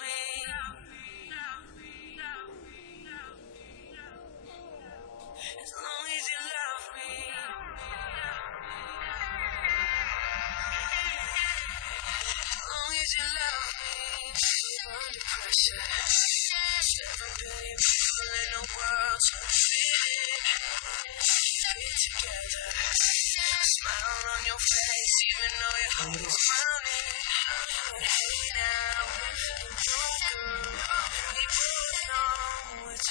me. As long as you love me. As long as you love me. We're under pressure. 7 billion people in the world trying to fit together. Smile on your face even though your heart is drowning. But hey now, you know girl, we both know it's